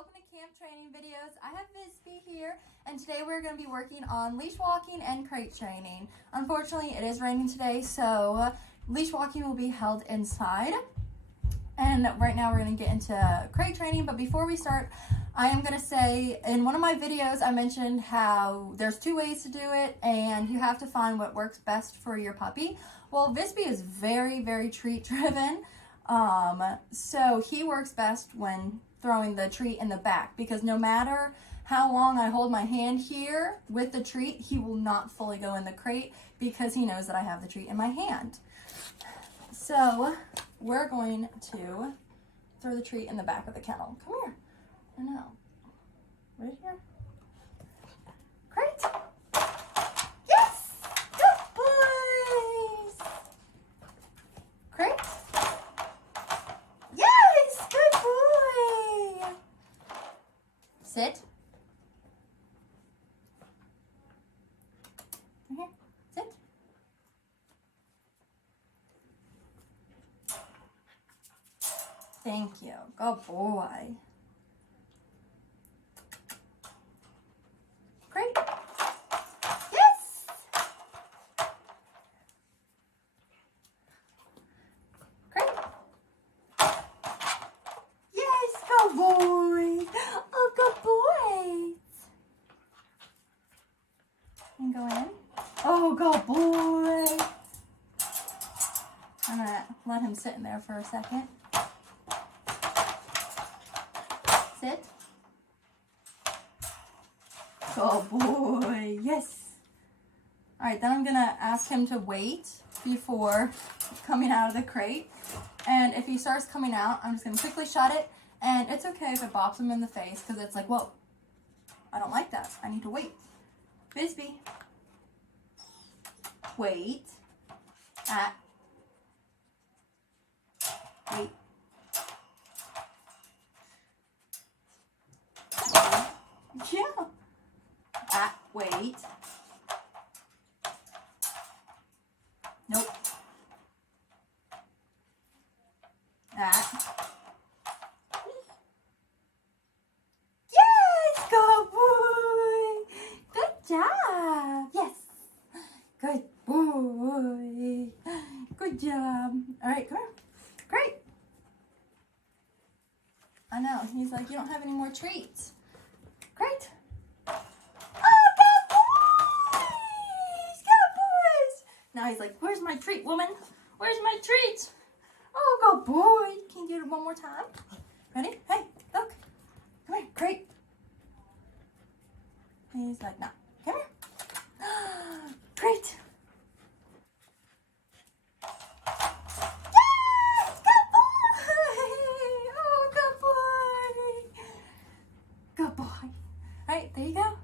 welcome to Camp Training Videos. I have Visby here, and today we're going to be working on leash walking and crate training. Unfortunately, it is raining today, so leash walking will be held inside. And right now we're going to get into crate training, but before we start, I am going to say, in one of my videos, I mentioned how there's two ways to do it, and you have to find what works best for your puppy. Well, Visby is very, very treat driven. So he works best when throwing the treat in the back, because no matter how long I hold my hand here with the treat, he will not fully go in the crate because he knows that I have the treat in my hand. So we're going to throw the treat in the back of the kennel. Come here. I know. Right here. Great. Yes! Good boys! Great. Yes! Good boy! Sit. Right here. Sit. Thank you. Good boy. Great. Yes. Great. Yes, good boy. Oh, good boy. And go in. Oh, good boy. I'm gonna let him sit in there for a second. Sit. Good boy. Yes. All right, then I'm gonna ask him to wait before coming out of the crate. And if he starts coming out, I'm just gonna quickly shut it. And it's okay if it bops him in the face, because it's like, whoa, I don't like that. I need to wait. Visby. Wait. Wait. Yeah. Wait. Nope. Yes, good boy. Good job. Yes. Good boy. Good job. All right, come here. Great. I know. He's like, you don't have any more treats. Great. Now he's like, where's my treat, woman? Where's my treat? Oh, good boy. Can you get it one more time? Ready? Hey, look. Come here. Great. He's like, no. Come here. Great. Yes! Good boy! Oh, good boy. Good boy. All right, there you go.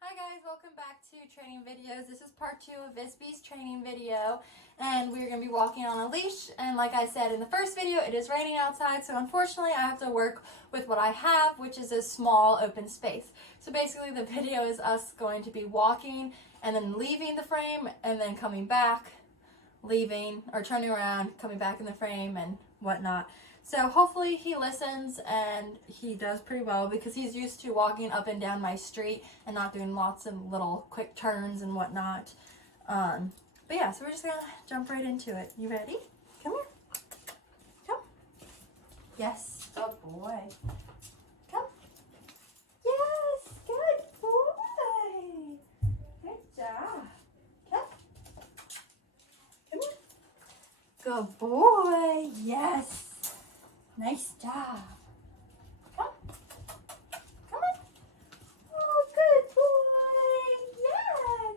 Hi guys, welcome back to training videos. This is part 2 of Visby's training video, and we're going to be walking on a leash. And like I said in the first video, it is raining outside, so unfortunately I have to work with what I have, which is a small open space. So basically the video is us going to be walking and then leaving the frame and then coming back, leaving, or turning around, coming back in the frame and whatnot. So hopefully he listens, and he does pretty well because he's used to walking up and down my street and not doing lots of little quick turns and whatnot. But yeah, so we're just gonna jump right into it. You ready? Come here. Come. Yes, good boy. Come. Yes, good boy. Good job. Come. Come here. Good boy. Yes. Nice job. Come. Come on. Oh, good boy. Yes.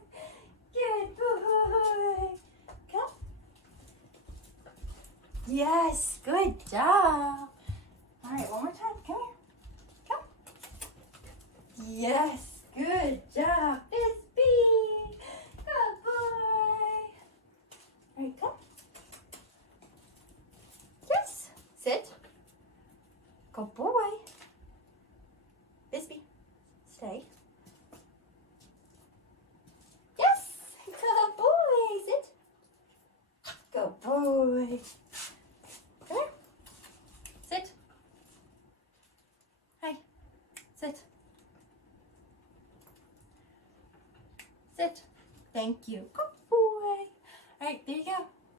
Good boy. Come. Yes. Good job. All right, one more time. Come here. Come. Yes. Good job. Visby. Good boy. All right, come. Yes. Sit. Good boy. Visby, stay. Yes! Good boy. Sit. Good boy. Come here. Sit. Sit. Sit. Thank you. Good boy. All right, there you go.